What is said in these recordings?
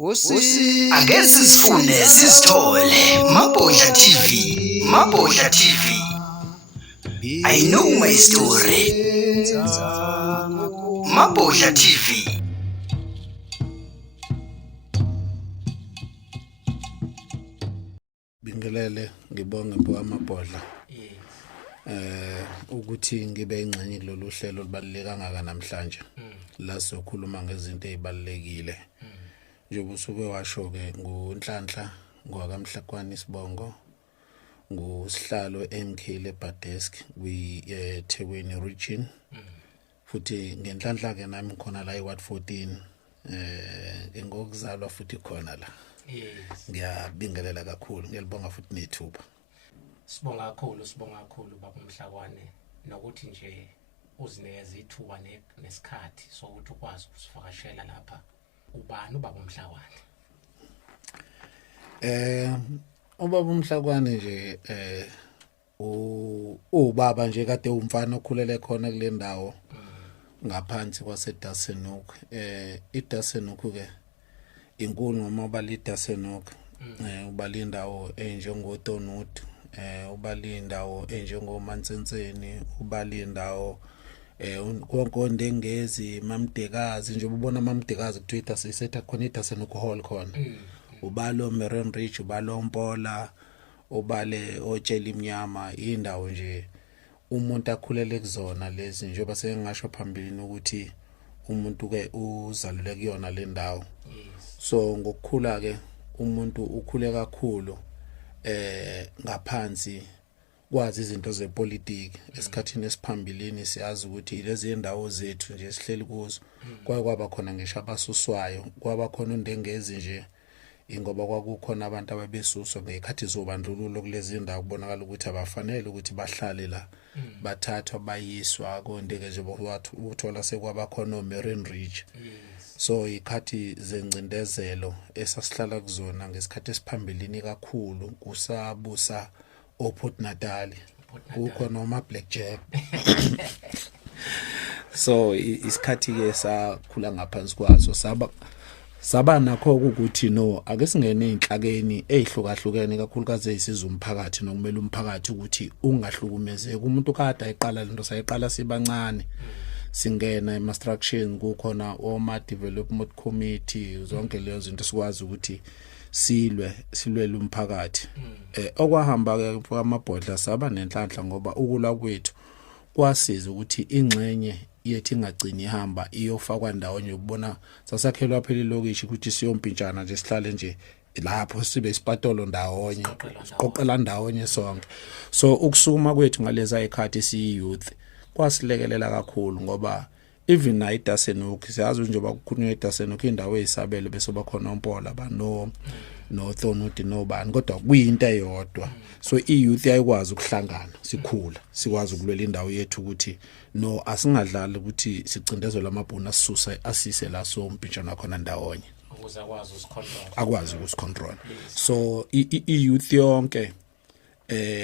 Ake sizifune sizithole Mabhodla TV. Mabhodla TV. I know my story. Mabhodla TV. Bingelele ngibonge mpokamabhodla ukuthi ngibe ingcenye kulolu hlelo olubaluleka kangaka namhlanje la sokhuluma ngezinto ezibalekile njengoba usuke washo ke nguNhlanhla ngwakamhlakwani Sibongo ngusihlalo eMkhile Badesk kwiThekwini region futhi ngenhlanhla ke nami khona la eWard 14 ngokuzalwa futhi khona la. Ngiyabingelela kakhulu ngiyalibonga futhi nethuba. Sibonga kakhulu baba Mhlakwane nokuthi nje uzinikeza ithuba nesikhathi sokuthi ukwazi ukusivakashela lapha. Ubani ubaba Mhlakwane? Ubaba Mhlakwane nje ubaba nje kade umfana okhulele khona kule ndawo ngaphansi kwaseDasenhoek. iDasenhoek ke inkulu noma ubalidasenhoek ubalindawo enjengoTonutu ubalindawo enjengoMantsenseni ubalindawo konkondengezi Mamdekazi nje ubona Mamdekazi kuTwitter sisetha khona iDasenhoek Hall khona ubalo Marine Ridge ubalo Mpola ubale oTshela Imnyama indawo nje umuntu akhulele kuzona lezi njengoba sengasho phambili ukuthi umuntu ke uzalule kuyona le ndawo. So ngokukhula ke umuntu ukhule kakhulu ngaphansi kwazi izinto zepolitiki esikhathini esiphambilini siyazi ukuthi lezi indawo zethu nje sihleli kuzo kwaba khona ngisho abasuswayo kwaba khona undengezi nje ingoba kwakukhona abantu ababesuswa ngekhathi zobandlululo kulezi indawo kubonakala ukuthi abafanele ukuthi bahlale la bathathwa bayiswa kondengezi uthola sekwaba khona Marine Ridge. So ikhathi zencindezelo esasihlala kuzona ngesikhathi esiphambilini kakhulu kusabusa oPort Natal kukho noma Blackjack. So isikhathi ke sakhula ngaphansi kwaso saba nakho ukuthi no ake singene inhlakeni ezihlukahlukene kakhulukazi ezisiza umphakathi nokumele umphakathi ukuthi ungahlukumezeki umuntu kade ayiqala lento sayiqala sibancane singena emastructures kukhona oma development committee zonke lezo zinto sikwazi ukuthi silwele umphakathi. Okwahamba ke kwamabhodla saba nenhlanhla ngoba ukula kwethu kwasiza ukuthi ingxenye yethu ingagcini ihamba iyofakwa ndawonye ukubona sasakhelwa phela ilokishi ukuthi siyompintshana nje sihlale nje lapho sibe isipatolo ndawonye siqoqela ndawonye sonke. So ukusukuma kwethu ngaleza ikhathi siyouth kwasilekelela kakhulu ngoba even na iDasenhoek siyazi njengoba kukhulunywa iDasenhoek indawo ezisabele bese bakhona uMpola no Tonutu nobani kodwa kuyinto eyodwa. So iyouth ayikwazi ukuhlangana sikhula sikwazi ukulwela indawo yethu ukuthi no asingadlali ukuthi sicindezelwe amabhunu asisusa asise la so umpintshana khona ndawonye ukuze akwazi ukusicontrol. So iyouth yonke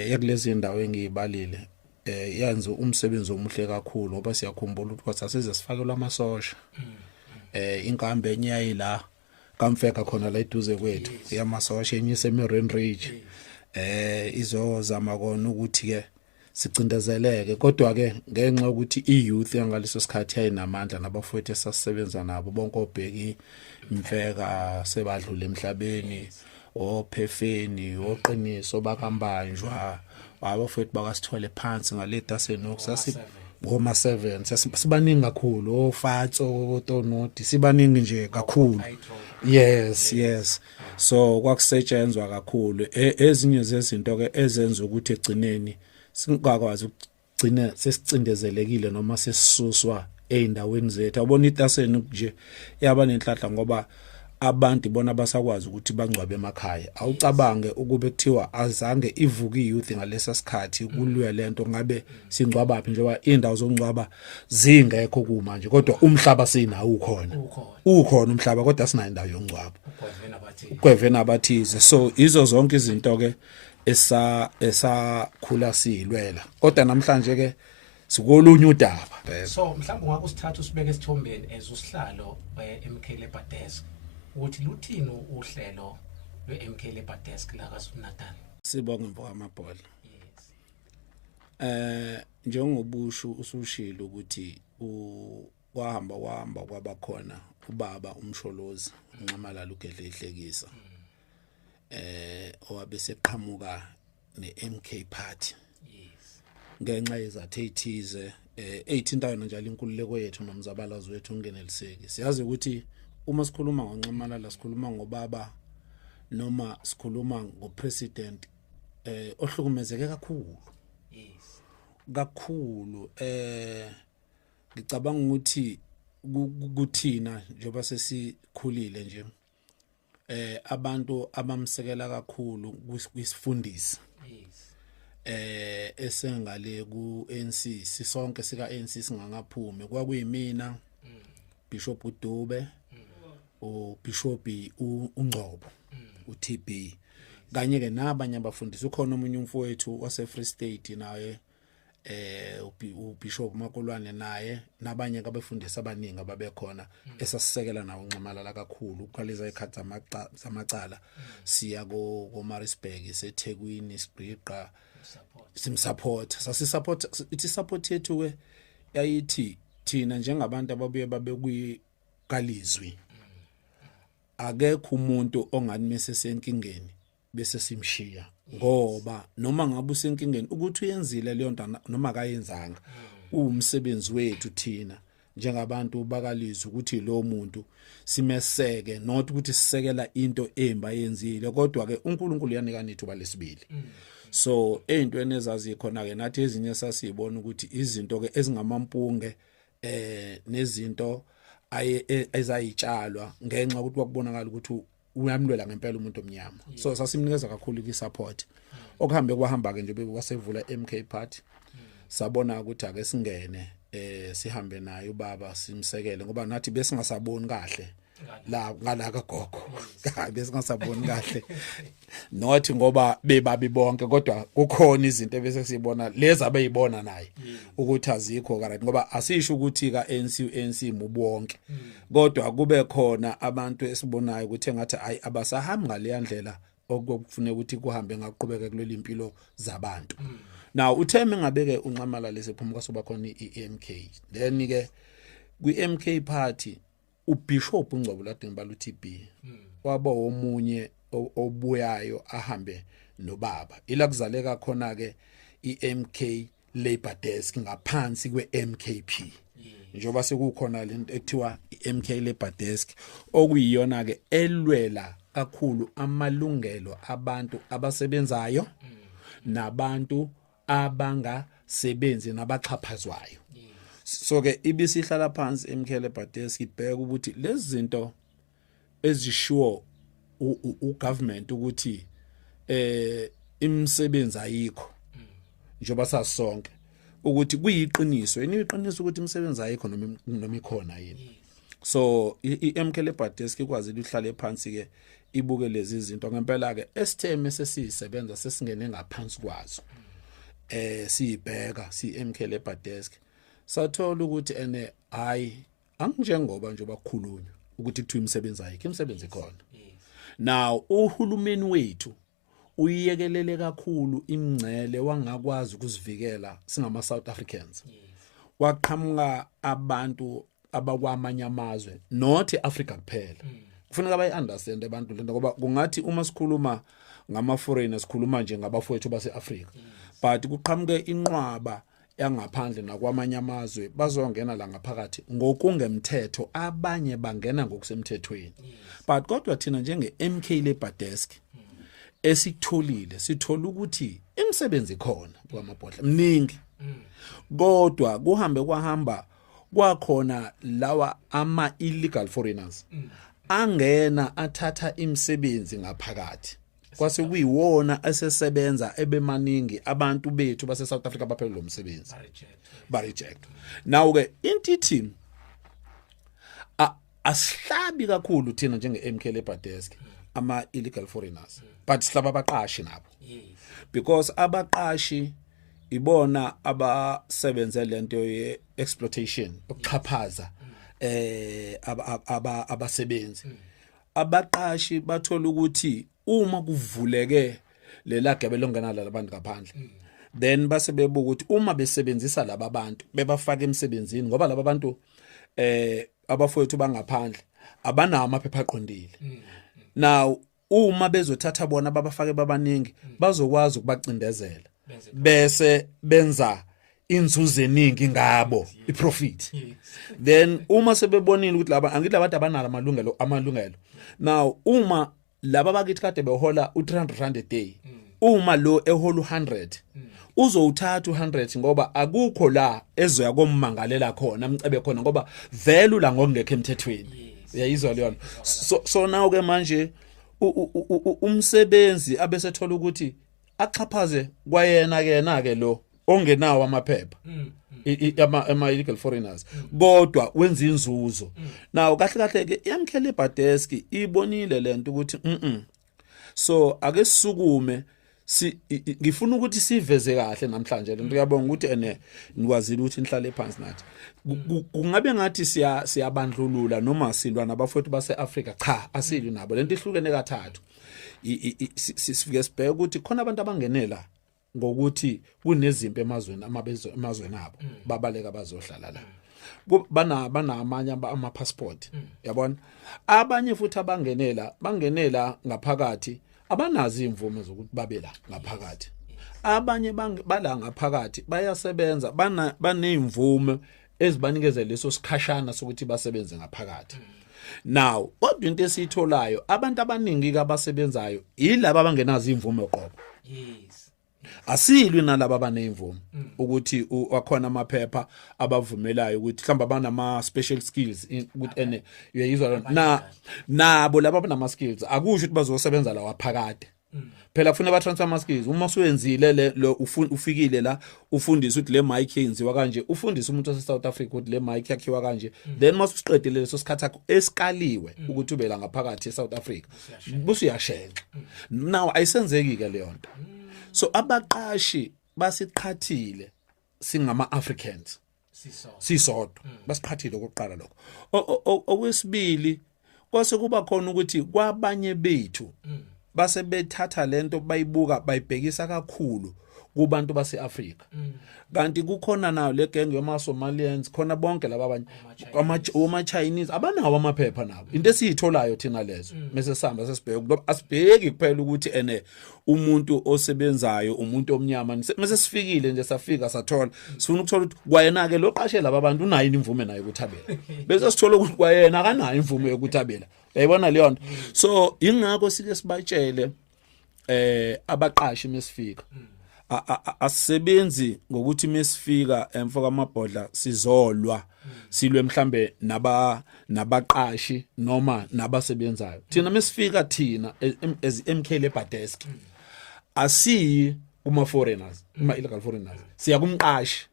yakulezi indawo engiyibalile yenza umsebenzi omuhle kakhulu ngoba siyakhumbula ukuthi kwasasize sifakelwa amasosha inkambe enye yayila kamfeka khona la eduze kwethu yamasosha enye eMarine Ridge izozama kona ukuthi ke sicindezeleke kodwa ke ngenxa ukuthi iyouth yangaleso sikhathi yayinamandla nabafowethu esasisebenza nabo bonke obheki Mfeka sebadlule emhlabeni oPhefeni oQiniso bakambanjwa abafowethu bakasithole phansi ngale Dasenhoek ngoma 7 sibaningi kakhulu oFatso oTonutu sibaningi nje kakhulu. Yes so kwakusetshenzwa kakhulu ezinye zezinto ke ezenza ukuthi egcineni singakwazi ukugcina sesicindezelekile noma sesisuswa eindaweni zethu. Abona iDasenhoek nje yaba nenhlanhla ngoba abantu bona basakwazi ukuthi bangcwabe emakhaya. Awucabange ukube kuthiwa azange ivuka iyouth ngalesa sikhathi kulwe lento ngabe singcwaba phi njengoba indawo zongcwaba zingekho kumanje kodwa umhlaba sinawo ukhona umhlaba kodwa sinayo indawo yongcwaba kwevena abathize. So izo zonke izinto ke esakhula silwela kodwa namhlanje ke sikolunye udaba. So mhlawumbe ungakusithatha usibeke esithombeni ezusihlalo eMkhile Badesk ukuthi luthini uhlelo lwe-MK Labour Desk la KwaZulu-Natal. Sibonge mfowethu amabhola. Yes. Njengobusho usushilo ukuthi wahamba kwabakhona ubaba umsholozi uNxamalala uGedlehlekisa owabe seqhamuka neMK Party. Yes. Ngenxa yezathu ezithize eyithintayo njalo inkululeko yethu nomzabalazo wethu ungeneliseki. Siyazi ukuthi uma sikhuluma ngoNxamalala sikhuluma ngobaba noma sikhuluma ngopresident ohlukumezeke kakhulu. Yes. Kakhulu ngicabanga ukuthi kuthina njengoba sesikhulile nje abantu abamsekela kakhulu kwisifundisi esengale ku ANC sisonke sika ANC singangaphumi kwakuyimina Bishop uDube uBishop uNgcobo uTB kanye ke nabanye abafundisi ukhona umunye umfowethu wase Free State naye uBishop Makolwane naye nabanye abafundisi abaningi ababekhona esasisekela nawo uNxamalala kakhulu uqalisa ikhathi zamacala siya ko Maritzburg eseThekwini Sigqiqa simsupport sasisupport ithi support yethu ke yayithi thina njengabantu ababuye babe kuyikalizwi akekho umuntu ongani mesesenkingeni bese simshiya ngoba noma ngabe usenkingeni ukuthi uyenzile leyo nto noma akayenzanga umsebenzi wethu thina njengabantu bakalizwe ukuthi lo muntu simeseke not ukuthi sisekela into emba yenzile kodwa ke uNkulunkulu yanika nithu lesibili. So eyintweni ezazi khona ke nathi ezinye sasibona ukuthi izinto ke ezingamampunge nezinto ezayitshalwa ngenxa ukuthi kwakubonakala ukuthi uyamlwela ngempela umuntu omnyama. So sasimnikeza kakhulu isupport. Okuhambe kwahamba ke nje bekwasevula MK Party. Sabona ukuthi ake singene sihambe naye ubaba simsekele ngoba nathi besingasaboni kahle la ngala kagogo. Besingasaboni kahle. Nothi ngoba bebabi bonke kodwa kukhona izinto bese sibona lezi abeyibona naye ukuthi azikho right ngoba asisho ukuthi ka ANC mubonke kodwa kube khona abantu esibonayo ukuthi engathi ayi abasahambi ngale ndlela okufuneka ukuthi kuhambe ngaqhubeka kuleli impilo zabantu. Now utheme ngabeke uNxamalala lesephumuka soba khona iMK then ke kwiMK Party uBishop uNgcobo lade ngibala uTB waba omunye obuyayo ahambe nobaba ila kuzaleka khona ke iMK Labour Desk ngaphansi kweMKP njoba sekukhona lento ekuthiwa iMK Labour Desk okuyiyona ke elwela kakhulu amalungelo abantu abasebenzayo nabantu abangasebenzi nabaxhaphazwayo. So ke ibisihlala phansi eMK Labour Desk ibheka ukuthi lezi zinto ezishiwo ugovernment ukuthi imisebenzi ayikho njoba sasonke ukuthi kuyiqiniso iqiniso ukuthi imisebenzi ayikho noma ikhona yini. So iMK Labour Desk ikwazi ukuhlala phansi ke ibuke lezi zinto ngempela ke esitheme sesisebenza sesingene ngaphansi kwazo siyibheka siMK Labour Desk sathola ukuthi hayi anginjengoba nje bakhulunywa ukuthi kuthiwa imisebenzi ayikho imisebenzi ikhona. Now uhulumeni wethu uyiyekelele kakhulu imingcele wangakwazi ukuzivikela singama South Africans. Waqhamuka abantu abakwamanye amazwe not Africa kuphela. Kufuneka bayi-understand abantu lento ngoba kungathi uma sikhuluma ngama foreigners sikhuluma nje ngabafowethu base-Africa but kuqhamuke inqwaba yangaphandle nakwamanye amazwe bazongena la ngaphakathi ngokungemthetho abanye bangena ngokusemthethweni. But kodwa thina njenge MK Labour Desk esitholile sithola ukuthi imisebenzi ikhona kwamabhodla mningi kodwa kuhambe kwahamba kwakhona lawa ama illegal foreigners angena athatha imisebenzi ngaphakathi kwase kuyiwona asesebenza ebemaningi abantu bethu base South Africa baphela lo msebenzi ba reject. Now ke intithi asihlabi kakhulu thina njenge MK Labour Desk ama illegal foreigners but sihlaba abaqashi nabo because abaqashi ibona abasebenza lento ye exploitation ukuxhaphaza abasebenzi abaqashi bathola ukuthi uma kuvuleke lela gebe longena labantu ngaphandle then base bebuka ukuthi uma besebenzisa laba bantu bebafaka emsebenzini ngoba laba bantu abafowethu bangaphandle abanawo amaphepha aqondile. Now uma bezothatha bona babafake babaningi bazokwazi ukubacindezela bese benza inzuzo eningi ngabo iprofit. Then uma sebebonile ukuthi laba angithi labantu abanalo amalungelo now uma laba bakithi kade behola u300 a day uma lo ehola u100 uzowuthatha u100 ngoba akukho la ezoya kommangalela khona amcebe khona ngoba vele la ngokungekho emthethweni. Uyayizwa leyo. So now ke manje umsebenzi abesethola ukuthi axhaphaze kwayena ke lo ongenawo amaphepha ama illegal foreigners kodwa wenza inzuzo. Now kahle ke iMkelipa desk ibonile lento ukuthi so ake sisukume ngifuna ukuthi siveze kahle namhlanje lento uyabonga ukuthi nikwazile ukuthi nihlale phansi nathi kungabe ngathi siyabandlulula noma silwa nabafowethu baseAfrika cha asilwi nabo lento ihlukene kathathu. Sifike sibheke ukuthi khona abantu abangenela ngokuthi kunezimpi emazweni abo babaleka bazohlala la bana amanye ama passport yabona abanye futhi bangenela ngaphakathi abanazi imvume zokuthi babela ngaphakathi abanye bala ngaphakathi bayasebenza banemvume ezibanikeze leso sikhashana sokuthi basebenze ngaphakathi. Now kodwa into esitholayo abantu abaningi abasebenzayo yilabo abangenazi imvume qobo. Asilwi nalabo abanemvume ukuthi wakhona amaphepha abavumelayo ukuthi mhlawumbe abanama special skills ukuthi uyayizwa nabo labo abanama skills akusho ukuthi bazosebenza la waphakade phela kufuna ba transfer ama skills uma usuyenzile lo ufikile la ufundisa ukuthi le mic yenziwa kanje ufundisa umuntu wase South Africa ukuthi le mic yakhiwa kanje then masusiqedile leso sikhatha esikaliwe ukuthi ube la ngaphakathi eSouth Africa busuyashenxa. Now ayisenzeki ke leyo nto. So abaqashi basiqhathile singama Africans sisodwa basiqhathile ukuqala lokho. Okwesibili kwase kuba khona ukuthi kwabanye bethu base bethatha lento bayibuka bayibhekisa kakhulu kubantu baseAfrika kanti kukhona nayo le gang yoma Somalians khona bonke laba abanye ama Chinese abanawo amaphepha nabo into esiyitholayo thina lezo mase sihamba sesibheke ngoba asibheki kuphela ukuthi umuntu osebenzayo umuntu omnyama mase sifikile nje safika sathola sifuna ukuthola ukuthi kwayena ke lo qashe laba abantu unayo imvume nayo ukuthabela bese sithola ukuthi kwayena akanayo imvume yokuthabela. Yayibona leyo nto. So ingakho sike sibatshele abaqashi mesifika asisebenzi ngokuthi mesifika emfoka amabhodla sizolwa silwe mhlambe nabaqashi noma nabasebenzayo thina mesifika thina as Mkelipa desk asiyi kuma foreigners kuma illegal foreigners siya kumqashi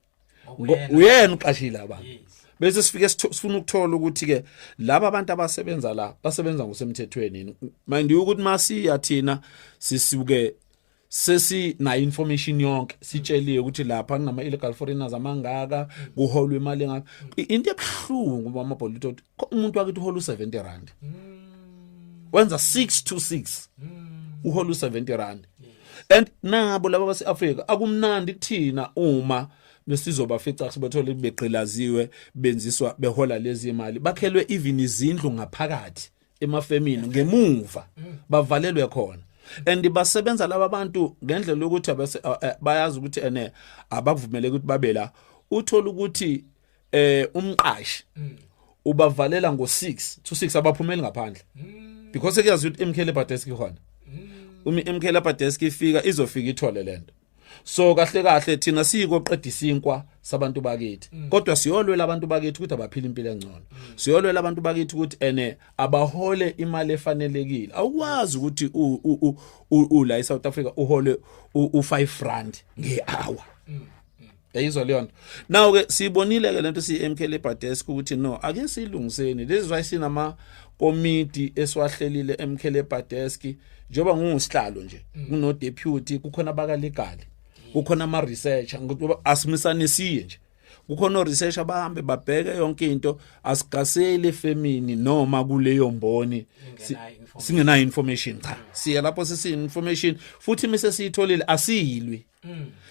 uyena uqashile abantu bese sifike sifuna ukuthola ukuthi ke laba abantu abasebenza la basebenza ngosemthethweni manje ukuthi masiya thina sisuke sesi na information yonke sitsheliwe ukuthi lapha kunama illegal foreigners amangaka kuholwa imali engaka into ebhlungu ngoba amabholito umuntu wakithi uhola u70 rand wenza 6 to 6 uhola u70 rand and nabo laba baseAfrika akumnandi kuthina uma besizobafica sibethole begqilaziwe benziswa behola lezi imali bakhelwe even izindlu ngaphakathi emafemini ngemuva bavalelwe khona and basebenza laba bantu ngendlela ukuthi bayazi ukuthi abakuvumele ukuthi babela uthola ukuthi umqashi ubavalela ngo6 to 6 abaphumeli ngaphandle because kuyazi ukuthi Mkelipa desk khona Mkelipa desk ifika izofika ithole lento. So kahle thina siyikoqedisa inkwa sabantu bakithi kodwa siyolwela abantu bakithi ukuthi abaphile impilo engcono siyolwela abantu bakithi ukuthi abahole imali efanelekile awukwazi ukuthi la eSouth Africa uhole u5 rand ngehour yayizwa leyo nto. Now ke sibonile ke lento Mkelipa desk ukuthi no ake silungiseni lezi wayisinama committee eswahlelile Mkelipa desk njoba ngusihlalo nje kuno deputy kukhona abaka legal kukhona ama researcher ngoba asimisane siye nje kukhona research abahambe babheke yonke into asigasele efemini noma kuleyo mboni singena information cha siya lapho sisi information futhi mise siyitholile asiyilwi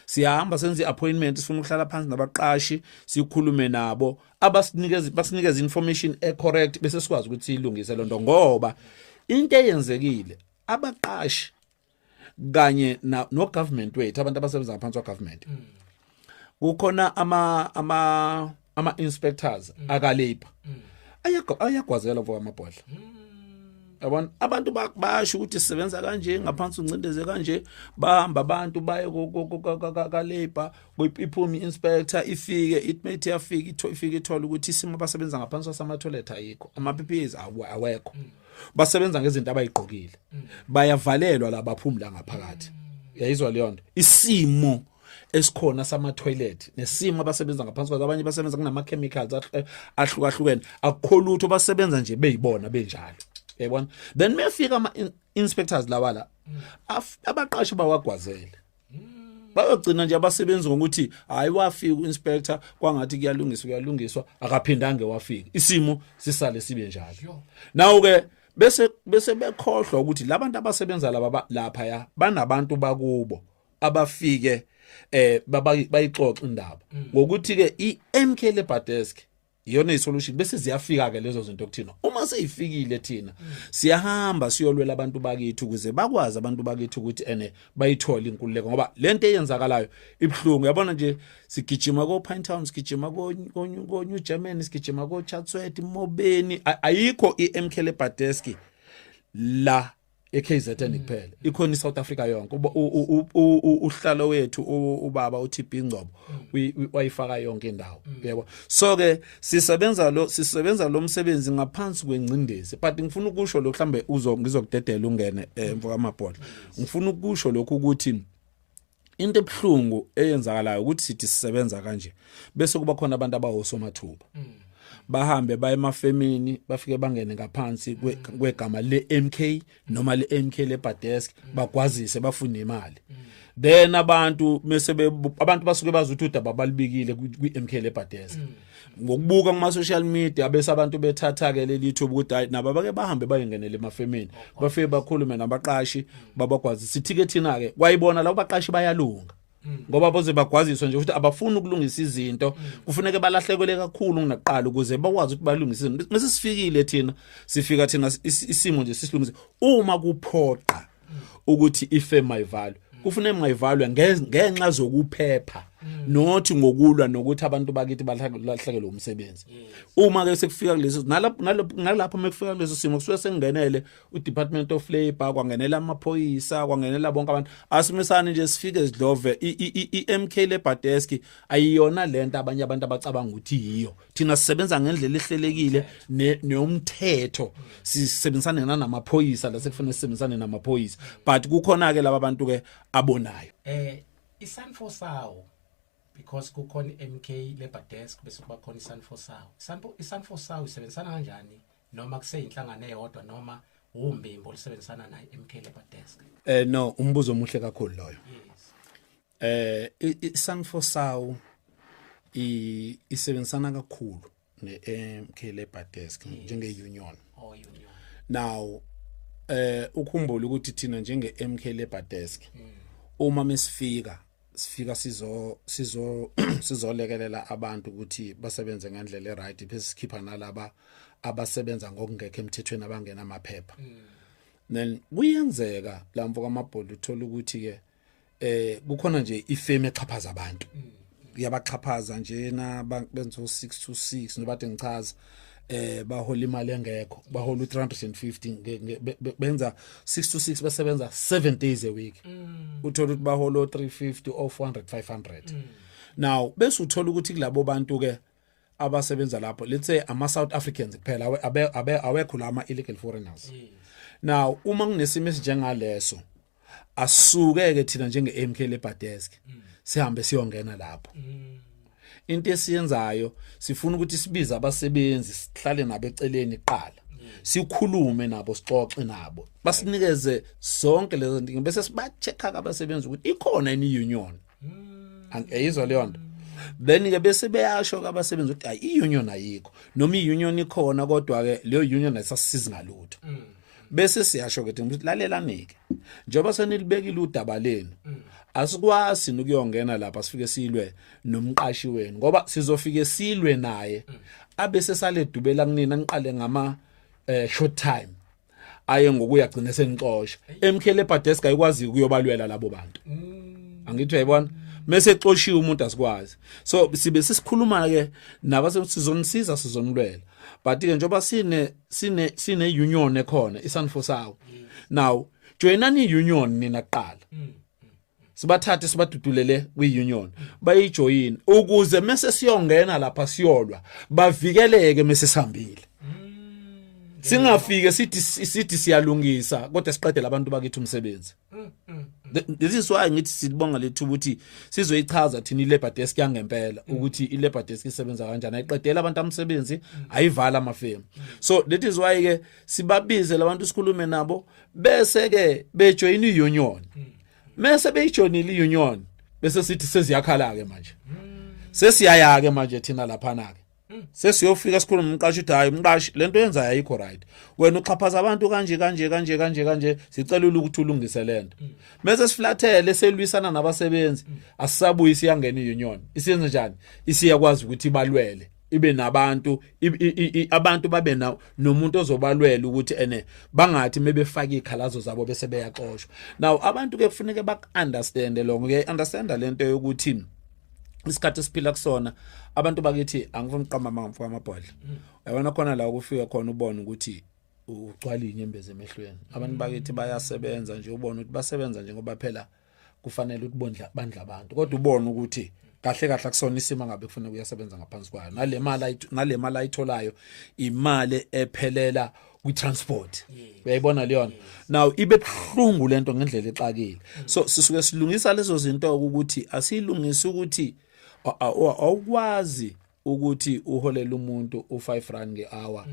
siyahamba senze appointment sifuna ukuhlala phansi nabaqashi sikhulume nabo basinikeza information correct bese sikwazi ukuthi silungise lonto ngoba into eyenzekile abaqashi kanye no government wethu abantu abasebenza ngaphansi kwa government kukhona ama inspectors aka labor ayagwazela for amabhodla abantu basho ukuthi sisebenza kanje ngaphansi uncindeze kanje bahamba abantu baye ka labor iphumi inspector ifike itmate ifike ithola ukuthi isimo basebenza ngaphansi kwasama toilet ayikho ama PPEs awekho basebenza ngezinto abayigqokile bayavalelwa labaphumula ngaphakathi yayizwa leyo nto isimo esikhona sama toilet nesimo abasebenza ngaphansi kwazo abanye basebenza kunama chemicals ahlukahlukene akukholutho basebenza nje beyibona benjalo yabona then mefika ama inspectors lawala abaqashi bawagwazela bayogcina nje abasebenzi ngokuthi hayi wafika uinspector kwangathi kuyalungiswa akaphindanga wafika isimo sisale sibe njalo nawo ke bese bekhohlwa ukuthi labantu abasebenza lapha banabantu bakubo abafike bayixoxa indaba ngokuthi ke iMK Labour Desk iyona isolution bese ziyafika ke lezo zinto kuthina uma seyifikile thina siyahamba siyolwela abantu bakithi ukuze bakwazi abantu bakithi ukuthi bayithola inkululeko ngoba lento eyenzakalayo ibhlungu yabona nje sigijima ko Pinetown sigijima ko New Germany sigijima ko Chatsworth Mobeni ayikho iMK Labour Desk la eKZN kuphela ikhona iSouth Africa yonke uhlalo wethu ubaba uTB Ngcobo wayifaka yonke indawo yebo so ke sisebenza lo msebenzi ngaphansi kwencindezi but ngifuna ukusho lo mhlambe ngizokudedela ungene emva amabhodla ngifuna ukusho lokho ukuthi into ebhlungu eyenzakalayo ukuthi sithi sisebenza kanje bese kuba khona abantu abawosomathuba bahambe baye emafemini bafike bangene ngaphansi kwegama leMK noma leMK Labour Desk bagwazise bafuna imali then abantu basuke bazuthi udaba balibikile kwiMK Labour Desk ngokubuka kuma social media bese abantu bethatha ke lelithuba ukuthi nabo bake bahambe bayengenele emafemini bafike bakhulume nabaqashi babagwazi sithi ke thina ke kwayibona labo baqashi bayalunga ngoba boze bagwaziswa nje ukuthi abafuni ukulungisa izinto kufuneka balahlekelwe kakhulu kunaqala ukuze bakwazi ukuthi balungise izinto bese sifikile thina sifika thina isimo nje sisilungise uma kuphoqa ukuthi ifirm ayivalwe kufuneka mayivalwe ngenxa zokuphepha nothi ngokulwa nokuthi abantu bakithi balahlekelwe umsebenzi uma ke sekufika kulesi nalapho mekufika kulesi simo kusuke sengenele uDepartment of Labour kwangenela amaphoyisa kwangenela bonke abantu asimisana nje sifike sidlove iMK Labour Desk ayiyona lento abanye abantu abacabanga ukuthi yiyo thina sisebenza ngendlela ehlelekile neumthetho sisebenzisana namaphoyisa la sekufanele sisebenzisane namaphoyisa but kukhona ke laba bantu ke abonayo iSanfo sawo because kukhona iMK Labour Desk bese kuba khona iSanfo sawo iSanfo sawo isebenzisana kanjani noma kuseyinhlangano eyodwa noma umbimbo lisebenzisana nayo iMK Labour Desk no umbuzo omuhle kakhulu loyo iSanfo sawo isebenzisana kakhulu neMK Labour Desk njenge union now ukhumbula ukuthi thina njenge MK Labour Desk uma mesifika sizolekelela abantu ukuthi basebenze ngendlela eright bese sikhipha nalaba abasebenza ngokungekho emthethweni abangena amaphepha then kuyenzeka lamvo kamabholo uthola ukuthi ke kukhona nje ifirm exhaphaza abantu yabaxhaphaza nje na benzo 626 nobathi ngichaza bahola imali engekho bahola u350 benza 626 basebenza 7 days a week uthola ukuthi bahola 350 or 400 500 now bese uthola ukuthi kulabo bantu ke abasebenza lapho let's say ama South Africans kuphela awekho lama illegal foreigners now uma kunesimo esinjengaleso asuke ke thina njenge MK Labour Desk sihambe siyongena lapho into esiyenzayo sifuna ukuthi sibize abasebenzi sihlale nabo eceleni iqala sikhulume nabo sixoxe nabo basinikeze zonke lezo zinto bese siba checka abasebenzi ukuthi ikhona ini union angeyizwa leyo nto then ke bese beyasho abasebenzi ukuthi i-union ayikho noma i-union ikhona kodwa ke leyo union ayisasizi ngalutho bese siyasho ke ukuthi lalelanike njengoba senilibekile udaba lenu asikwazi ukuyongena lapha sifike silwe nomqashi wenu ngoba sizofike silwe naye abese sale dubela kunina niqale ngama short time aye ngokuyagcina senixosha emkhele eBadesk ayikwazi ukuyobalwela labo bantu angithi uyayibona mase exoshiwe umuntu asikwazi so sibe sisikhuluma ke nabase sizonisiza sizonilwela but ke njengoba sine union ekhona iSanfosawo now joinani union nina kuqala sibathathe sibadudulele kwi-union bayijoyini ukuze mase siyongena lapha siyolwa bavikeleke mase sihambile singafike sithi siyalungisa kodwa siqedela abantu bakithi umsebenzi this is why ngithi sibonga lethu ukuthi sizoyichaza thina iLabour Desk yangempela ukuthi iLabour Desk isebenza kanjani ayiqedela abantu umsebenzi ayivala amafemu so that is why ke sibabize labantu sikhulume nabo bese ke bejoin iunion mase beyijoinile iunion bese sithi sesiyakhala ke manje sesiyaya ke manje thina lapha na ke sesiyofika sikhuluma umqashi uthi hayi umqashi lento yenza ayikho right wena uxhaphaza abantu kanje sicela ukuthi ulungise lento mase siflathele selwisana nabasebenzi asisabuyi siyangena iunion isiyenze njani isiyakwazi ukuthi ibalwele ibe nabantu abantu babe nomuntu ozobalwela ukuthi ene bangathi mebefaka ikhalazo zabo bese beyaxoshwa now abantu ke kufanele bakunderstand lo ke understand lento yokuthi isikhathi siphila kusona abantu bakithi angifuni uqamba mangafika amabhodla yabona khona la ukufika khona ubone ukuthi ugcwala inyembezi emehlweni abantu bakithi bayasebenza nje ubone ukuthi basebenza nje ngoba phela kufanele ukuthi bandla abantu kodwa ubone ukuthi kahle kusona isimo ngabe kufanele uyasebenza ngaphansi kwayo nale mali ayitholayo imali ephelela kwi-transport uyayibona leyo now ibe buhlungu lento ngendlela exakile so sisuke silungisa lezo zinto ukuthi asilungise ukuthi awukwazi ukuthi uholela umuntu u5 rand ngehour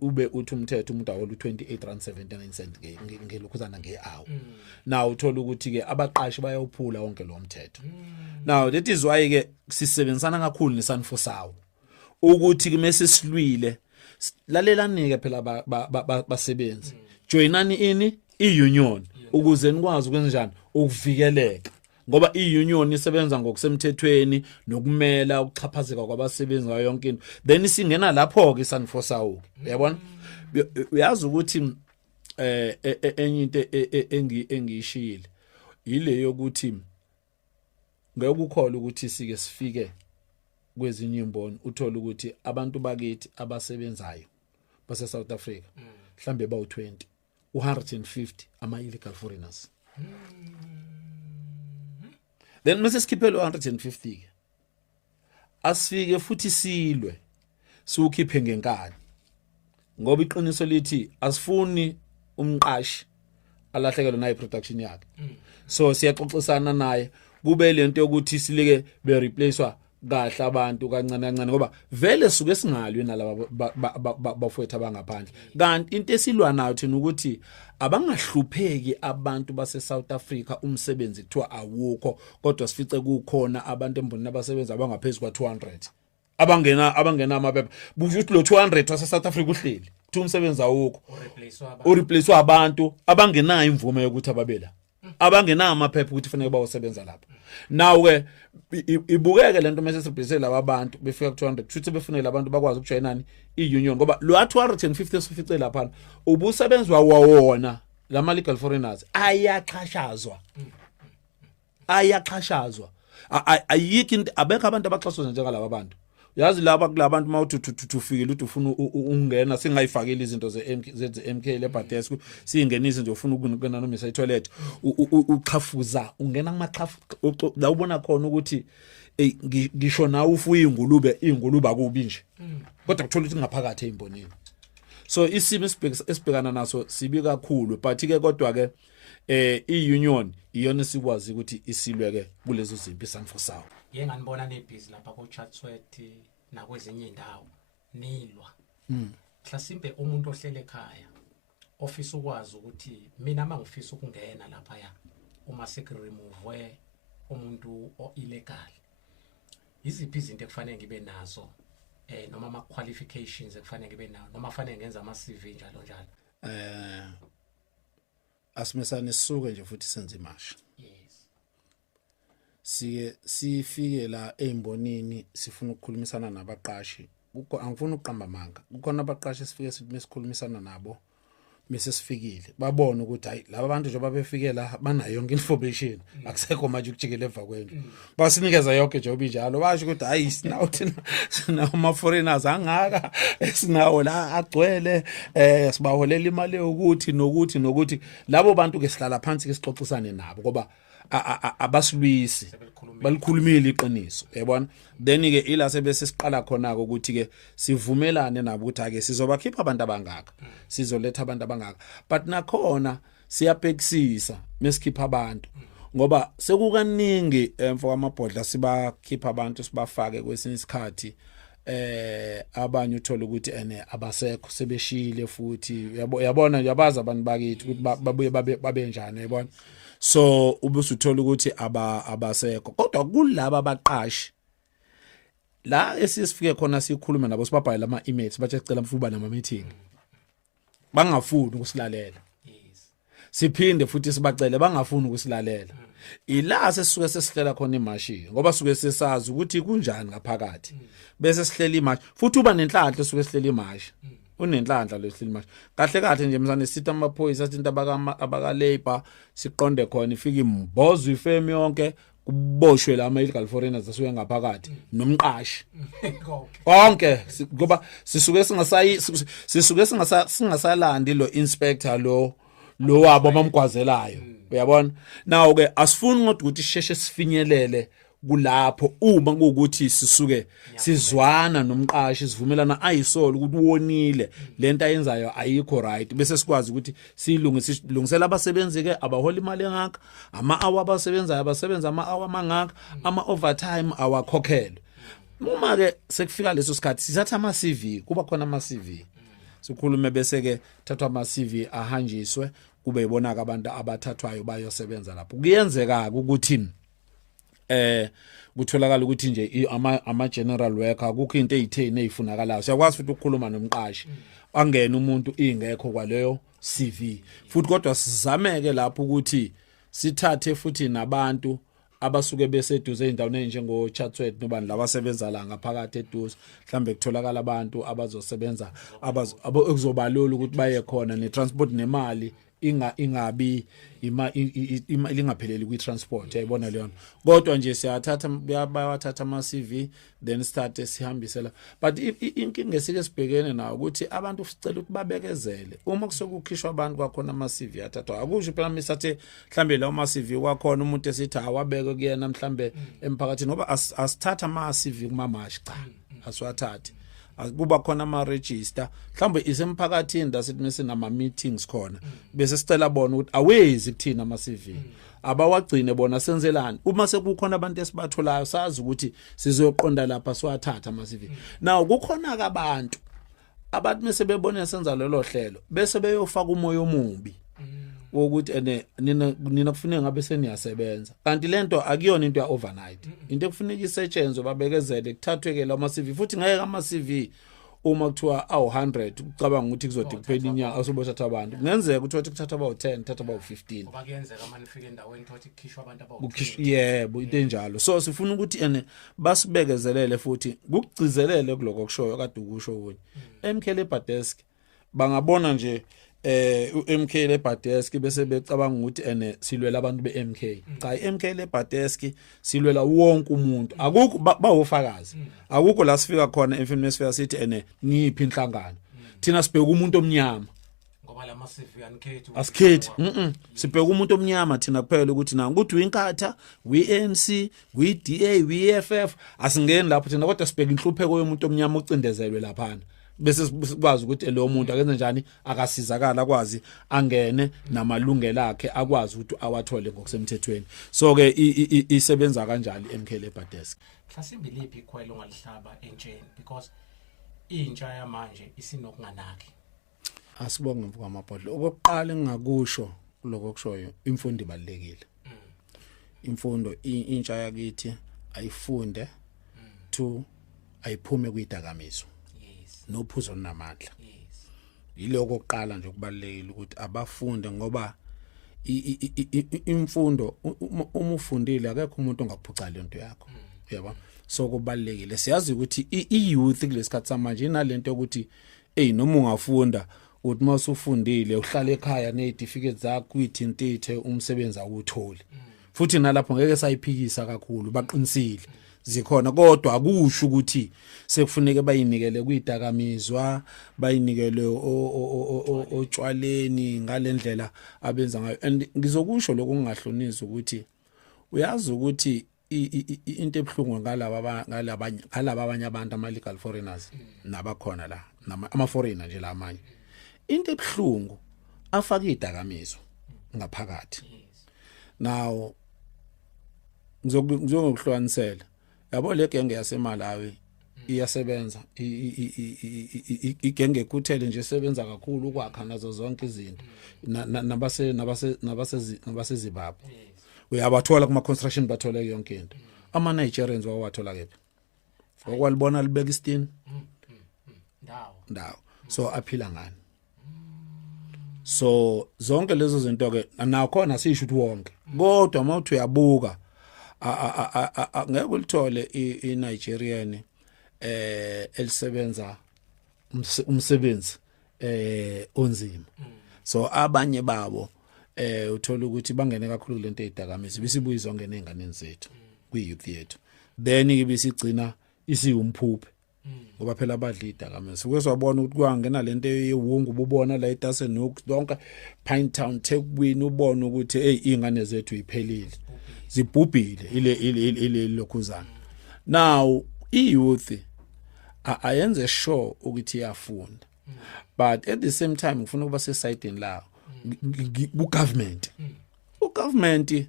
ube uthi umthetho umuntu awola u28.79 ngelokhuzana ngehour now uthola ukuthi ke abaqashi bayawuphula wonke lo mthetho now that is why ke sisebenzisana kakhulu neSanfosawo ukuthi kumese silwile lalelanike phela basebenzi joinani iunion ukuze nikwazi ukwenza njani ukuvikeleka ngoba iunion isebenza ngokusemthethweni nokumela ukuxhaphazeka kwabasebenzi ngayo yonke into then singena lapho ke iSanfosawo uyabona uyazi ukuthi enye into engiyishile ile yokuthi ngekukholwa ukuthi sike sifike kwezinye imboni uthola ukuthi abantu bakithi abasebenzayo base South Africa mhlambe bawu20 u150 ama illegal foreigners then mase sikhiphe lo 150 ke asifike futhi silwe siukhiphe ngenkani ngoba iqiniso lithi asifuni umqashi alahlekelwe nayi production yakhe so siyaxoxisana naye kube lento yokuthi sileke be replacewa kahle abantu kancane ngoba vele suke singalwi nalabo bafowethu abangaphandle kanti into esilwa nayo thina ukuthi abangahlupheki abantu base South Africa umsebenzi kuthiwa awukho kodwa sifice kukhona abantu embonini abasebenza abangaphezulu kwa200 abangena amaphepha bukuthi lo 200 wase South Africa uhleli kuthi umsebenzi awukho ureplacewa abantu abangenayo imvume yokuthi ababela abangenayo amaphepha ukuthi kufanele bawosebenza lapha now ke ibukeke lento mase sibhekise laba abantu befika ku200 futhi befunele abantu bakwazi ukujoinani iunion ngoba lo 250 sifice lapha ubusebenzwa wona lama legal foreigners ayaqhashazwa ayikho into abekho abantu abaxhaswa njengalabo abantu yazi laba kulabantu mawuthi ufikile uthi ufuna ungena singayifakile izinto ze-MK Labour Desk singenisa nje ufuna ukungena noma isetoilet uqhafuza ungena kumaxhafu la ubona khona ukuthi ngisho na ufuya ingulube akubi nje kodwa kuthola ukuthi ngaphakathi eimbonini so isimo esibhekana naso sibi kakhulu but ke kodwa ke iunion iyona sikwazi ukuthi isilweke kulezo zimpi iSanfosawo yenganibona nebhizi lapha ko Chatsworth nakwezinye indawo nilwa mhlasimbe umuntu ohlele ekhaya office ukwazi ukuthi mina mangifisa ukungena lapha ya uma sek remove umuntu o illegal iziphi izinto ekufanele ngibe nazo noma ama qualifications ekufanele ngibe nawo noma kufanele ngenza ama CV njalo njalo. Asimesane sisuke nje futhi senze imashi. Yes. Sifike la embonini sifuna ukukhulumisana nabaqashi. Angifuni uqamba manga. Kukhona abaqashi sifike sithi mesikhulumisana nabo bese sifikile. Babona ukuthi hayi laba bantu nje babefike la banayo yonke information. Akusekho manje ukujikela eva kwendlu. Basinikeza yonke nje obinjalo. Basho ukuthi hayi sinawo thina ama foreigners angaka esinawo la agcwele sibaholela imali ukuthi nokuthi labo bantu ke sihlala phansi ke sixoxisane nabo ngoba abasilwisi balikhulumile iqiniso yabona then ke ila sebese siqala khona ukuthi ke sivumelane nabo ukuthi ake sizobakhipha abantu abangaka sizoletha abantu abangaka but nakhona siyabhekisisa mesikhipha abantu ngoba sekukaningi emfo amabhodla sibakhipha abantu sibafake kwesinye isikhathi abanye uthola ukuthi abasekho sebeshile futhi yabona yabaza abantu bakithi ukuthi babuye babe njani yabona. So ubusuthola ukuthi abasekho kodwa kulabo abaqashi la esifike khona sikhuluma nabo sibabhayela ama emails bathi sicela mfuba nama meeting bangafuni ukusilalela. Yes. Siphinde futhi sibacele bangafuni ukusilalela. Ila sesisuke sesihlela khona imashi ngoba suke sesazi ukuthi kunjani ngaphakathi bese sihlela imashi futhi uba nenhlanhla suke sihlela imashi. Unenhlanhla lesihlela imashi kahle nje msane sithi amaphoyisa sithi abaka labor siqonde khona ifika imbozo ifeme yonke kuboshwe la ama illegal foreigners asuke ngaphakathi nomqashi konke ngoba sisuke singasalandi lo inspector lo wabo abamgwazelayo uyabona. Now ke asifuni ukuthi sheshe sifinyelele kulapho uma kuukuthi sisuke sizwana nomqashi sivumelana ayisolo ukuthi wonile lento ayenzayo ayikho right bese sikwazi ukuthi silungisela abasebenzi ke abahola imali engaka ama-hour abasebenzayo abasebenza ama-hour mangaka ama-overtime awakhokhelwe. Uma ke sekufika leso sikhathi sithatha ama-CV kuba khona ama-CV sikhulume bese ke thathwa ama-CV ahanjiswe kube ibonaka abantu abathathwayo bayosebenza lapho. Kuyenzeka ukuthi kutholakala ukuthi nje ama general worker kukho into ezitheni ezifunakalayo siyakwazi futhi ukukhuluma nomqashi angena umuntu ingekho kwaleyo CV futhi kodwa sizameke lapho ukuthi sithathe futhi nabantu abasuke beseduze eindaweni ezinjengo Chatsworth nobani labasebenza la ngaphakathi eduze mhlambe kutholakala abantu abazosebenza abazobalula ukuthi baye khona ne transport nemali ingabi imali ingapheleli kwi transport yayibona leyo kodwa nje siyathatha bayawathatha ama CV then start sihambisela but inkinga esike sibhekene nayo ukuthi abantu sicela ukuthi babekezele uma kusokukhishwa abantu kwakhona ama CV athathwa akusho phela misathe mhlambe lawo ama CV kwakhona umuntu esithi awabeke kuyena mhlambe emphakathini ngoba asithatha ama CV kumamashi cha asiwathathi kuba khona ama register mhlambe isemphakathini dasithi mase nama meetings khona bese sicela bona ukuthi awezi kuthina ama CV abawagcine bona senzelani uma sekukhona abantu esibatholayo sazi ukuthi sizoqonda lapha siwathatha ama CV. Now kukhona ke abantu mase bebona senza lelo hlelo bese beyofaka umoya omubi wokuthi nina kufanele ngabe seniyasebenza kanti lento akuyona into ya overnight into ekufanele isetshenzwe babekezele kuthathweke la ama CV futhi ngeke ama CV uma kuthiwa awu100 ucabanga ukuthi kuzodi kuphela inyanga asobothatha abantu kungenzeka ukuthi wathi kuthatha about 10 thatha about 15 ngoba kuyenzeka manje ufike endaweni ukuthi kukhishwa abantu yebo into enjalo so sifuna ukuthi basibekezelele futhi kugcizelele kuloko kushoyo kade ukusho ukuthi MK Labor Desk bangabona nje uMK Labor Desk bese becabanga ukuthi silwela abantu beMK cha iMK Labor Desk silwela wonke umuntu akukho bawofakazi akukho la sifika khona emfemini sifika sithi ngiphi inhlangano thina sibheka umuntu omnyama ngoba la CV anikhethi asikhethi sibheka umuntu omnyama thina kuphela ukuthi na ukuthi uyinkatha uyiNC uyiDA uyiFF asingeni lapho thina kodwa sibheka inhlupheko yomuntu omnyama ucindezelwe lapha bese sikwazi ukuthi lo muntu akenze njani akasizakala akwazi angene namalungelo akhe akwazi ukuthi awathole ngokusemthethweni so ke isebenza kanjani iMK Labor Desk. Mhlasimbe liphi ikhwelo ngalihlaba entsheni because intsha yamanje isinokunganaki. Asibonge mvuka amabhodlo okokuqala engakusho lokho kushoyo imfundo ibalekile imfundo intsha yakithi ayifunde 2 ayiphume kwidakamizwa yes nophuzo namandla yes yiloko oqala nje kubalekile ukuthi abafunde ngoba imfundo uma ufundile akekho umuntu ongakuphuca lento yakho yabo so kubalekile siyazi ukuthi i-youth kulesikhathi samanje inalento ukuthi noma ungafunda uthi masufundile uhlala ekhaya nezitifiketi zakho kwithintithe umsebenzi awutholi futhi nalapho ngeke sayiphikisa kakhulu baqinisile zikhona kodwa akusho ukuthi sekufuneke bayinikele kwidakamizwa bayinikele otshwaleni ngalendlela abenza ngayo and ngizokusho lokho kungahlonisi ukuthi uyazi ukuthi into ebhlungu ngalaba abanye abantu ama legal foreigners nabakhona la ama foreigner nje lamanye into ebhlungu afaka idakamizwa ngaphakathi now ngizokuhlukanisela yabo le genge yaseMalawi iyasebenza igenge kuthele nje sebenza kakhulu ukwakha nazo zonke izinto nabaseZimbabwe uyabathola kuma construction bathola yonke into ama Nigerians wawathola kephi okwalibona libeka istin ndawo so aphila ngani so zonke lezo zinto ke nakhona sisho ukuthi wonke kodwa mawuthi uyabuka ngeke ulithole iNigerian elisebenza umsebenzi onzima so abanye babo uthola ukuthi bangene kakhulu lento ezidakamizwa bisibuye zonke nezingane zethu kwi-youth yethu then ibisigcina isiyumphuphe ngoba phela abadla idakamizwa kweswabona ukuthi kwangena lento yewungu ubona la eTasenhoek donke Pinetown Thekwini ubona ukuthi izingane zethu iphelile zibhubhile ile lokhuzana now i-youth ayenze sure ukuthi iyafunda but at the same time ngifuna ukuba se-side la ugovernment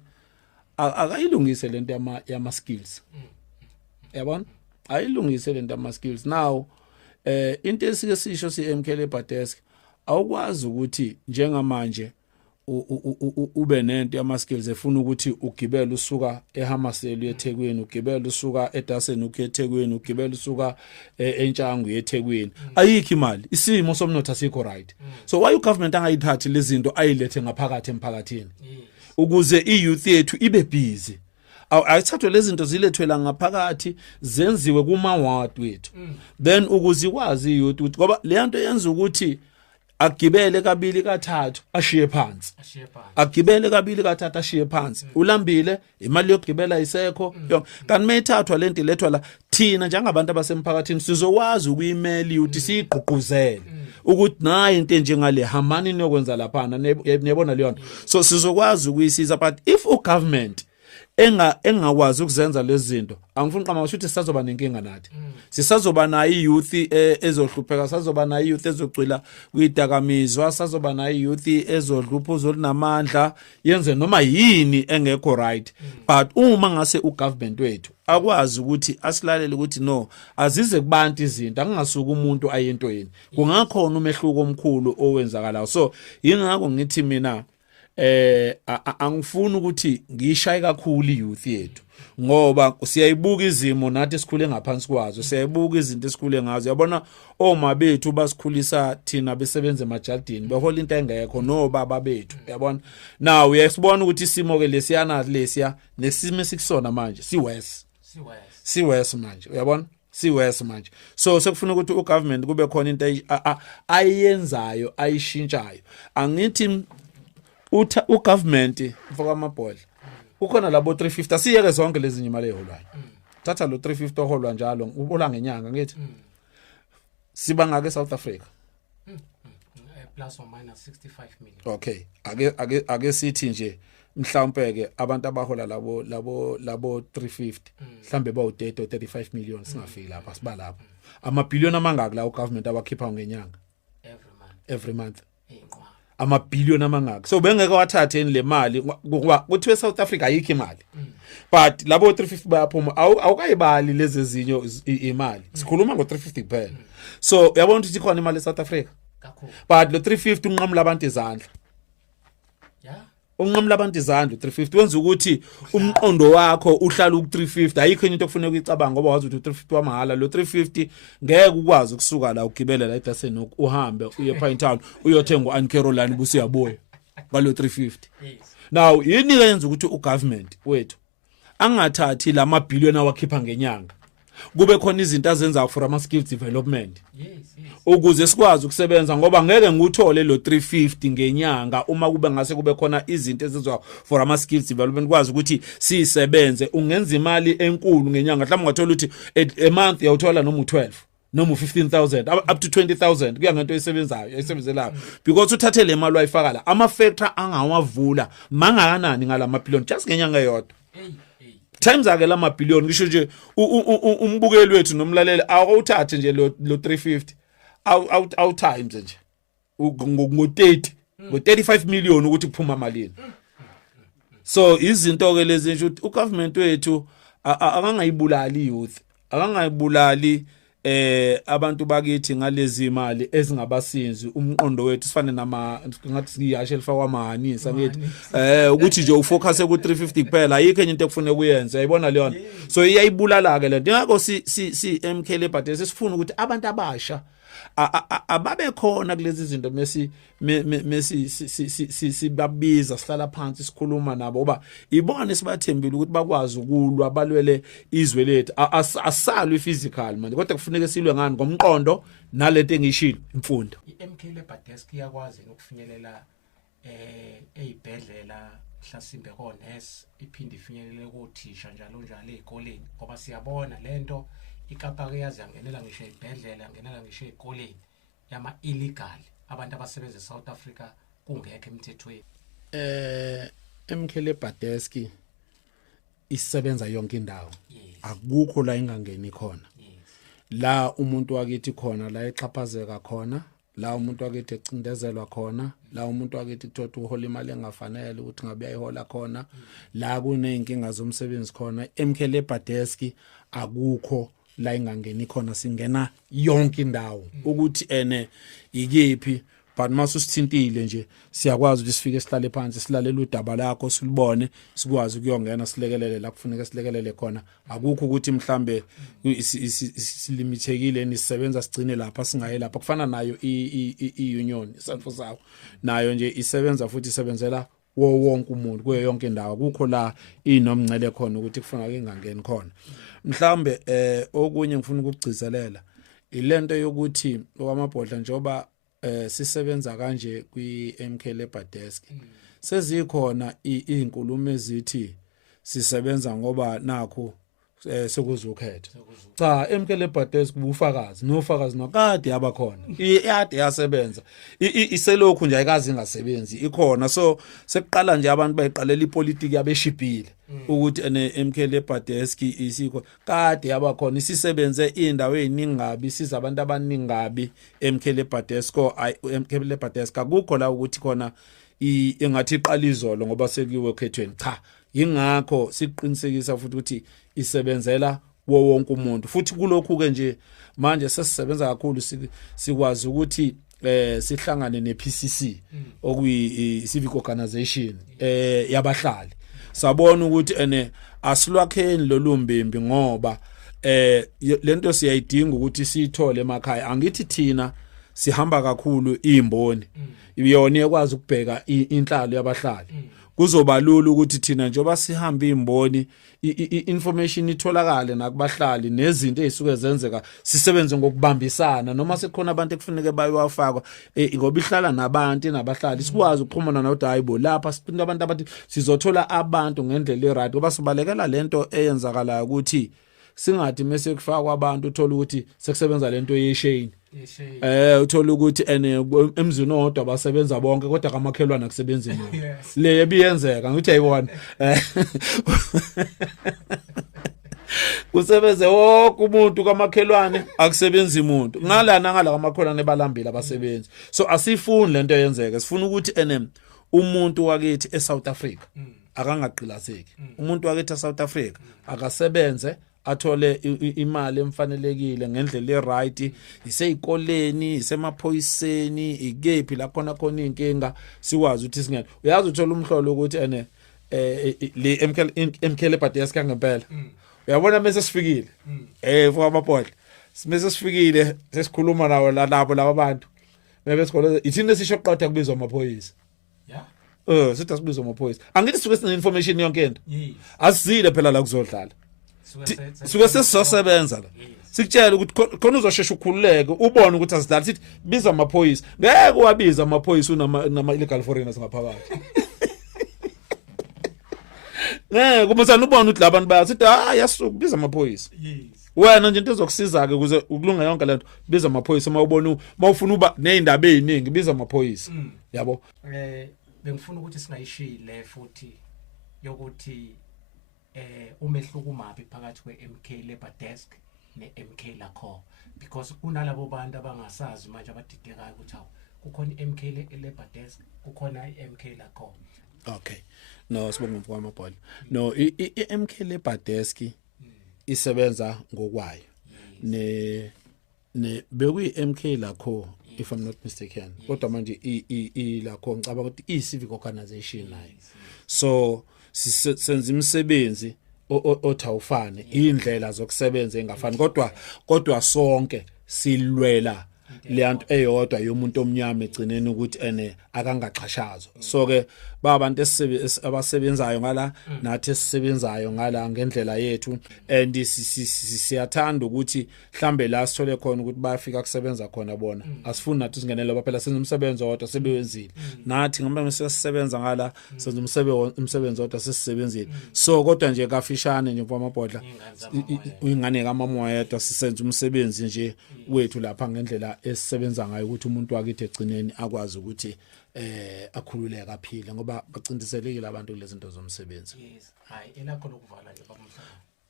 akayilungise lento yama skills yabona ayilungise lento yama skills now into esike sisho si-MK Labour Desk awukwazi ukuthi njengamanje ube nento yama skills efuna ukuthi ugibele usuka eHamaseli eThekwini ugibele usuka eTasenhoek eThekwini ugibele usuka eNtshangu eThekwini ayikho imali isimo somnotho asikho right so why ugovernment angayithathi lezi zinto ayilethe ngaphakathi emphakathini ukuze i-youth yethu ibe busy ayithathwe lezi zinto zilethwela ngaphakathi zenziwe kuma ward wethu then ukuze ikwazi i-youth ukuthi ngoba le nto yenza ukuthi agibele kabili kathathu ashiye phansi agibele kabili kathathu ashiye phansi ulambile imali yokugibela isekho kanti mayithathwa lento ilethwa la thina njengabantu abasemphakathini sizokwazi ukuyimeli ukuthi siyigqugquzele ukuthi nayi into njengale hamani niyokwenza lapha niyabona leyo nto so sizokwazi ukuyisiza but if ugovernment engakwazi ukuzenza lezi zinto angifuni qama ukuthi sisazoba nenkinga nathi sisazoba nayo i-youth ezohlupheka sazoba nayo i-youth ezocwila kwidakamizwa sazoba nayo i-youth ezodlupha uzolinamandla yenze noma yini engekho right but uma ngase ugovernment wethu akwazi ukuthi asilalele ukuthi no azize kubantu izinto angasuka umuntu ayentweni kungakhona umehluko omkhulu owenzakalayo so yingakho ngithi mina angifuni ukuthi ngishaye kakhulu i-youth yethu ngoba siyayibuka izimo nathi sikhule ngaphansi kwazo siyayibuka izinto esikhule ngazo yabona oma bethu basikhulisa thina besebenza emajardini behola into engekho nobaba bethu yabona now uyasibona ukuthi isimo ke lesiyana lesiya nesimo sikusona manje siwes manje uyabona siwes manje so sekufuna ukuthi ugovernment kube khona into ayenzayo ayishintshayo angithi ugovernment mfoka amabhola ukhona labo 350 siyeke zonke lezi imali eholwayo thatha lo 350 oholwa njalo ubola ngenyanga ngithi siba ngake South Africa plus or minus 65 million okay ake sithi nje mhlawumbe ke abantu abahola labo 350 mhlambe bawu 30 or 35 million singafiki lapha siba lapha amabhillion amangaki la ugovernment abakhipha ngenyanga every month amabhillion amangaki so bengeke wathathe le mali kuthi South Africa ayikho imali but labo 350 bayaphuma awukayibali lezi ezinyo imali sikhuluma ngo350 kuphela so uyabona ukuthi ikhona imali eSouth Africa kakhulu but lo 350 unqamula abantu izandla unqamla abantu izandla 350 wenza ukuthi umqondo wakho uhlala ku 350 ayikho into okufanele ukuyicabanga ngoba wazi ukuthi 350 wamahala lo 350 ngeke ukwazi ukusuka la ugibele la eDasenhoek uhambe uye Pine Town uyothenga uAncaroline busiyabuya ngalo 350 now yini yenza ukuthi ugovernment wethu angathathi la mabhillion awakhipha ngenyanga kube khona izinto azenza for ama skills development ukuze sikwazi ukusebenza ngoba ngeke nguthole lo 350 ngenyanga uma kube ngase kube khona izinto ezizwa for ama skills development kwazi ukuthi sisebenze ungenza imali enkulu ngenyanga mhlawumbe ungathola ukuthi a month uyawuthola noma u12 noma u15,000 up to 20,000 kuya ngento esebenzayo esebenzelayo because uthathe le mali wayifaka la ama factory angawavula mangakanani ngala mabhillion just ngenyanga eyodwa times ake la mabhillion ngisho nje umbukeli wethu nomlaleli awuthathe nje lo 350 out times nje ngo30 ngo35 million ukuthi kuphuma malini so izinto ke lezi nje ugovernment wethu akangayibulali youth akangayibulali abantu bakithi ngalezi imali ezingabasinzi umqondo wethu sifane nama ngathi siyashe elifakwa amahanisa ngithi ukuthi nje ufocus ku 350 kuphela ayikho enye into ekufanele kuyenze uyayibona leyo so iyayibulala ke lento ngakho si MK Liberty sifuna ukuthi abantu abasha ababe khona kulezi zinto sibabiza sihlala phansi sikhuluma nabo ngoba ibona sibathembile ukuthi bakwazi ukulwa balwele izwe lethu asalwe physical manje kodwa kufuneka silwe ngani ngomqondo nalento engishilo imfundo iMK Liberty Desk iyakwazi ukufinyelela ezibhedlela mhlasimbe konesi iphinde ifinyelele kothisha njalo ezikoleni ngoba siyabona lento iKapa ke yazi yangenela ngisho ezibhedlela yangenela ngisho ezikoleni yama illegal abantu abasebenza eSouth Africa kungekho emthethweni MK Liberty Desk isebenza yonke indawo akukho la ingangeni khona la umuntu wakithi khona la exhaphazeka khona la umuntu wakithi ecindezelwa khona la umuntu wakithi kuthothi uhola imali engafanele ukuthi ngabe ayihola khona la kuneyinkinga zomsebenzi khona MK Liberty Desk akukho la ingangeni khona singena yonke indawo ukuthi ikephi but masusithintile nje siyakwazi ukuthi sifike sihlale phansi silalela udaba lakho silibone sikwazi ukuyongena silekelele la kufuneka silekelele khona akukho ukuthi mhlambe silimithekile nisebenza sigcine lapha singaye lapha kufana nayo iunion isanfosawo nayo nje isebenza futhi isebenzela wonke umuntu kuyo yonke indawo akukho la inomncele khona ukuthi kufuneka ingangeni khona mhlambe okunye ngifuna ukugcizelela ilento yokuthi okwamabhodla njoba sisebenza kanje kwiMK Liberty Desk sezikhona izinkulumo ezithi sisebenza ngoba nakho sekuzukhetha cha MK Liberty Desk kubufakazi nofakazi nokade yabakhona iyade yasebenza iselokhu nje ayikazi ingasebenzi ikhona so sekuqala nje abantu bayiqalela ipolitiki yabeshibhile ukuthi MK Liberty Desk isikho kade yabakhona isisebenze indawo eziningabi siza abantu abaningabi MK Liberty Desk MK Liberty Desk akukho la ukuthi khona engathi iqala izolo ngoba sekuyiwe ekhethweni cha ingakho siqinisekisa futhi ukuthi isebenzela wonke umuntu futhi kulokhu ke nje manje sesisebenza kakhulu sikwazi ukuthi sihlangane nePCC okuyi civic organization yabahlali sabona ukuthi asilwakheni lolumbimbi ngoba lento siyayidinga ukuthi siyithole emakhaya angithi thina sihamba kakhulu izimboni iyona ekwazi ukubheka inhlalo yabahlali kuzoba lula ukuthi thina njengoba sihamba izimboni information itholakale nakubahlali nezinto ezisuke zenzeka sisebenze ngokubambisana noma sekukhona abantu ekufuneka bayowafakwa ngoba ihlala nabantu nabahlali sikwazi ukuxhumana nothi hayibo lapha siphinde abantu abathi sizothola abantu ngendlela eright ngoba sibalekela lento eyenzakala ukuthi singathi mase kufakwa abantu uthola ukuthi sekusebenza lento yeshane uthola ukuthi emzini odwa basebenza bonke kodwa kamakhelwana kusebenza imini le ebiyenzeka ngithi ayibona kusebenze wonke umuntu kamakhelwane akusebenza umuntu ngala kamakhelwane balambile abasebenzi so asifuni lento yenzeke sifuna ukuthi umuntu wakithi eSouth Africa akangaqilazeki umuntu wakithi eSouth Africa akasebenze athole imali emfanelekile ngendlela eright iseyikoleni isemaphoyiseni ikephi la khona inkinga sikwazi ukuthi singene uyazi uthola umhlolo ukuthi ene le MK le Badesk ngempela uyabona mase sifikile for amaphodla mase sifikile sesikhuluma nawo labo laba bantu bebe sikole ithini sisho qatha kubizwa amaphoyisa sithi asibizwa amaphoyisa angithi suke sine information yonke into asizile phela la kuzodlala suke sesizosebenza la sikutshela ukuthi khona uzoshesha ukukhululeke ubone ukuthi asidlala sithi biza amaphoyisa ngeke wabiza amaphoyisa unama illegal foreigners ngaphakathi kuma sana ubone ukuthi labantu bayasithi yasukubiza amaphoyisa wena nje into ezokusiza ke ukuze ukulunga yonke lento biza amaphoyisa mawufuna uba neindaba eziningi biza amaphoyisa yabo bengifuna ukuthi singayishile futhi yokuthi umehluko umapi phakathi kweMK Labour Desk neMK Lakho because kunalabo bantu abangasazi manje abadidekayo ukuthi kukhona iMK Labour Desk kukhona iMK Lakho. Okay no sibonga mfowamabhola no iMK Labour Desk isebenza ngokwayo ne bekuyi MK Lakho if I'm not mistaken kodwa manje Lakho ngicabanga ukuthi i-civic organization nayo so senza imisebenzi othawufane indlela zokusebenza engafani kodwa sonke silwela leyanto eyodwa yomuntu omnyama egcineni ukuthi akangaxhashazwa so ke babantu abasebenzayo ngala nathi esisebenzayo ngala ngendlela yethu and siyathanda ukuthi mhlambe la sithole khona ukuthi bayafika kusebenza khona bona asifuni nathi singenele lapha phela senza umsebenzi wodwa sebewenzile nathi ngamba sisebenza ngala senza umsebenzi wodwa sesisebenzile so kodwa nje kafishane nje mfamabhodla ingane kaMamoya yedwa sisenza umsebenzi nje wethu lapha ngendlela esisebenza ngayo ukuthi umuntu wakithi egcineni akwazi ukuthi akhululeka aphile ngoba bacindiselekile abantu kulezi zinto zomsebenzi. Yes hayi elakho lokuvala nje bakumhlaba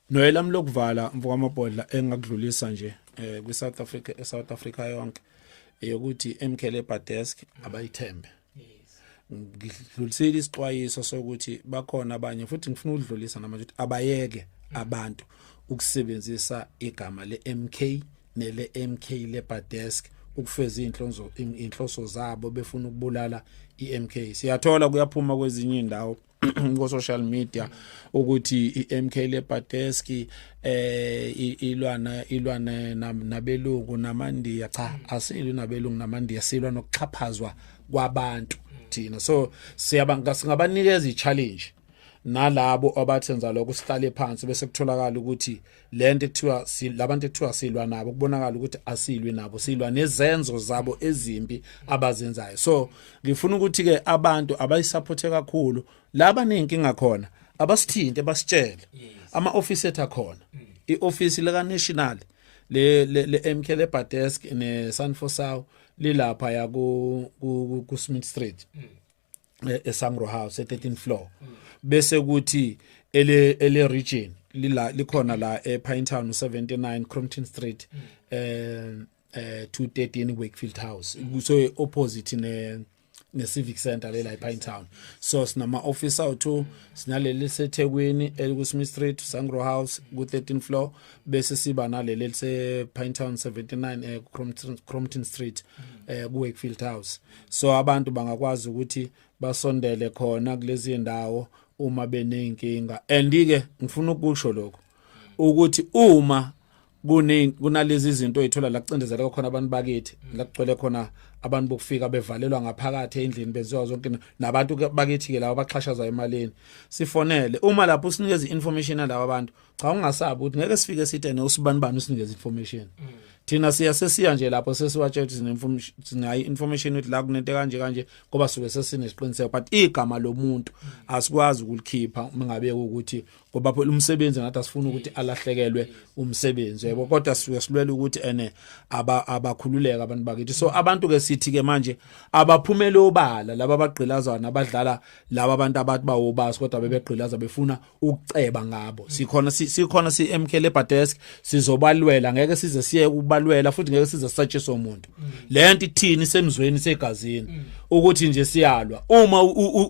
no elami lokuvala mfowamabhodla engakudlulisa nje South Africa yonke yokuthi MK Labour Desk abayithembe. Ngidlulisile isixwayiso sokuthi bakhona abanye futhi ngifuna ukudlulisa namanje ukuthi abayeke abantu ukusebenzisa igama leMK nele MK Labour Desk ukufeza inhloso zabo befuna ukubulala iMK. Siyathola kuyaphuma kwezinye indawo ku social media ukuthi iMK Labour Desk ilwana nabelungu namandiya cha asilwi nabelungu namandiya silwa nokuxhaphazwa kwabantu thina so singabanikeza ichallenge nalabo abathenza lokho sihlale phansi bese kutholakala ukuthi lento ekuthiwa labantu ekuthiwa silwa nabo kubonakala ukuthi asilwi nabo silwa nezenzo zabo ezimbi abazenzayo so ngifuna ukuthi ke abantu abayisupporte kakhulu laba nenkinga khona abasithinte basitshele ama office ethu akhona ioffice leka national le MK Labour Desk ne Sanfosao lilapha ya ku Smith Street eSangro House 13th floor bese kuthi ele region likhona la ePinetown 79 Crompton Street 213 Wakefield House so opposite ne Civic Center la ePinetown so sinama office awethu sinaleli seThekwini eliku Smith Street Sangro House ku 13th floor bese siba naleli lise Pinetown 79 Crompton Street ku Wakefield House so abantu bangakwazi ukuthi basondele khona kulezi ndawo uma benenkinga andike ngifuna ukusho lokho ukuthi uma kunalezi izinto ezithola la kucindezela khona abantu bakithi la kugcwele khona abantu bokufika bevalelwa ngaphakathi endlini benziwa zonke nabantu bakithi ke laba baxhashaza emalini sifonele uma lapho sinikeza information yalabo abantu cha ungasabi ukuthi ngeke sifike sithene usibani usinikeza information thina siyasesiya nje lapho sesiwatshela ukuthi sinayi information ukuthi la kunento kanje ngoba suke sesinesiqiniseko but igama lomuntu asikwazi ukulikhipha mangabe ukuthi ngoba phela umsebenzi ngathi asifuna ukuthi alahlekelwe umsebenzi yebo kodwa suke silwela ukuthi abakhululeka abantu bakithi so abantu ke sithi ke manje abaphumele obala laba abagqilazayo nabadlala laba abantu abathi bawobasi kodwa bebegqilaza befuna ukuceba ngabo sikhona MK Labour Desk sizobalwela ngeke size siye kubalwela futhi ngeke size satshe somuntu lento ithini semzweni segazini ukuthi nje siyalwa uma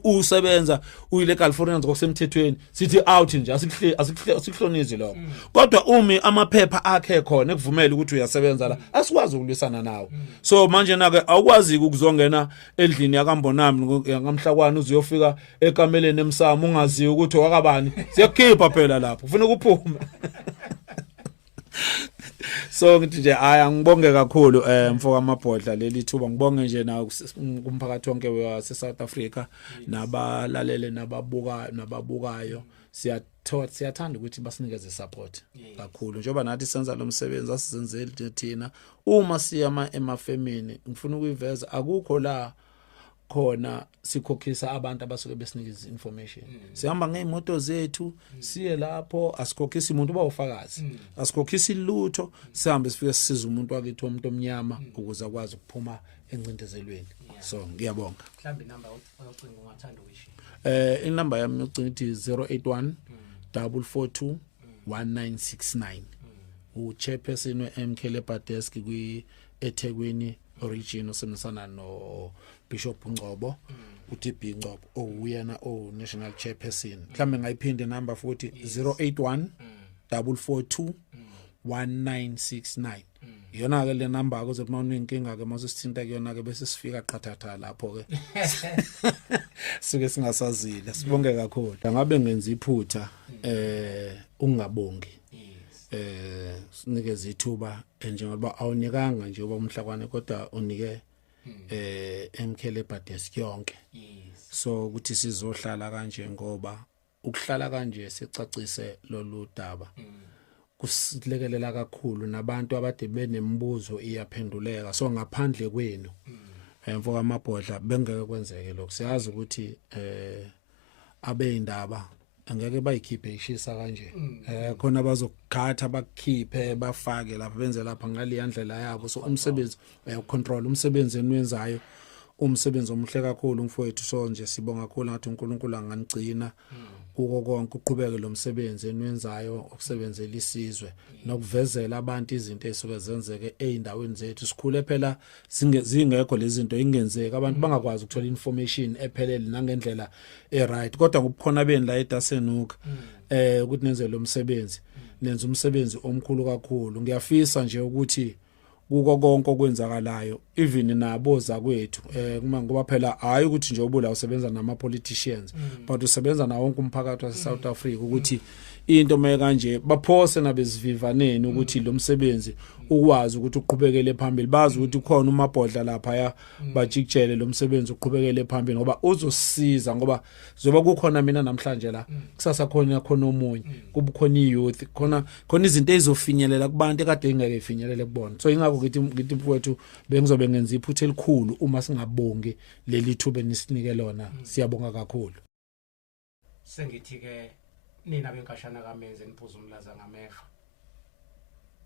usebenza uyilegal foreigners ngokusemthethweni sithi out nje asihlonizi lokho kodwa umi amaphepha akhe khona ekuvumela ukuthi uyasebenza la asikwazi ukulwisana nawe so manje nake awukwazi ukuzongena endlini yakambonami ngamhlakwana uzuyofika ekameleni emsamo ungaziyo ukuthi wakabani siyakhipha phela lapho ufuna ukuphume so ngithi nje ngibonge kakhulu mfoka amabhodla leli thuba ngibonge nje na kumphakathi wonke wase South Africa nabalalele nababukayo siyathanda ukuthi basinikeze support kakhulu njengoba nathi senza lo msebenzi asizenzele thina uma siya emafemini ngifuna ukuyiveza akukho la khona sikhokhisa abantu abasuke besinikeza information sihamba ngeimoto zethu siye lapho asikhokhisa umuntu bawufakazi asikhokhisa ilutho sihambe sifike sisiza umuntu wakithi umuntu omnyama ukuze akwazi ukuphuma encindezelweni so ngiyabonga mhlambi number ocinga ungathanda ukuyisho inamba yami yocinga ithi 081 442 1969 uchairperson weMK Labour Desk kwi eThekwini origin osemsana no Bishop Ngcobo uTB Ngcobo oyena national chairperson mhlambe ngayiphinde number futhi 081 442 1969 iyona ke le number akuze uma inkinga ke mase sithinta kuyona ke bese sifika qathatha lapho ke sike singasazile sibonge kakhulu ngabe ngenza iphutha ungabongi sinikeze ithuba njengoba awunikanga nje uba umhlakwane kodwa unike MK Labour Desk yonke so ukuthi sizohlala kanje ngoba ukuhlala kanje sicacise lolu daba kusilekelela kakhulu nabantu abade benemibuzo iyaphenduleka so ngaphandle kwenu mfoka amabhodla bengeke kwenzeke lokho siyazi ukuthi abeindaba angeke bayikhiphe ishisa kanje khona bazokughatha bakukhiphe bafake lapha benze lapha ngale yandlela yabo so umsebenzi uyacontrol umsebenzi enwenzayo umsebenzi omuhle kakhulu mfowethu so nje sibonga kakhulu ngathi uNkulunkulu angangigcina kuko konke uqhubeke lo msebenzi enwenzayo ukusebenzela isizwe nokuvezela abantu izinto ezisuke zenzeke eindaweni zethu sikhule phela zingekho lezi zinto ingenzeka abantu bangakwazi ukuthola information ephelele nangendlela right kodwa ngobukhona beni la eDasenuka ukuthi nenze lo msebenzi nenza umsebenzi omkhulu kakhulu ngiyafisa nje ukuthi kuko konke okwenzakalayo even naboza kwethu ngoba phela hayi ukuthi nje ubula usebenza nama politicians but usebenza na wonke umphakathi wase South Africa ukuthi into manje kanje baphose nabezivivaneni ukuthi lo msebenzi ukwazi ukuthi uqhubekele phambili bazi ukuthi ukhona umabhodla lapha ya bajikjele lo msebenzi uqhubekele phambili ngoba uzosisiza ngoba zoba kukhona mina namhlanje la kusasa khona omunye kubukhona iyouth khona izinto ezizofinyelela kubantu ekade ingeke ifinyelele kubona so ingakho ngithi mfowethu bengizobe ngenza iphutha elikhulu uma singabongi leli thuba nisinike lona siyabonga kakhulu sengithi ke nina benkashana kaMenze niphuza umlaza ngamefa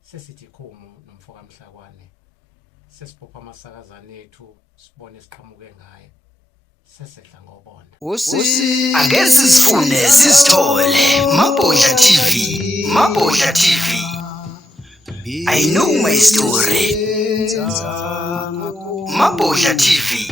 sesithi Khumu nomfoka Mhlakwane sesibopha amasakazana ethu sibone siqhamuke ngaye sesedla ngobona ake sisifune sisithole Mabhodla TV I know my story Mabhodla TV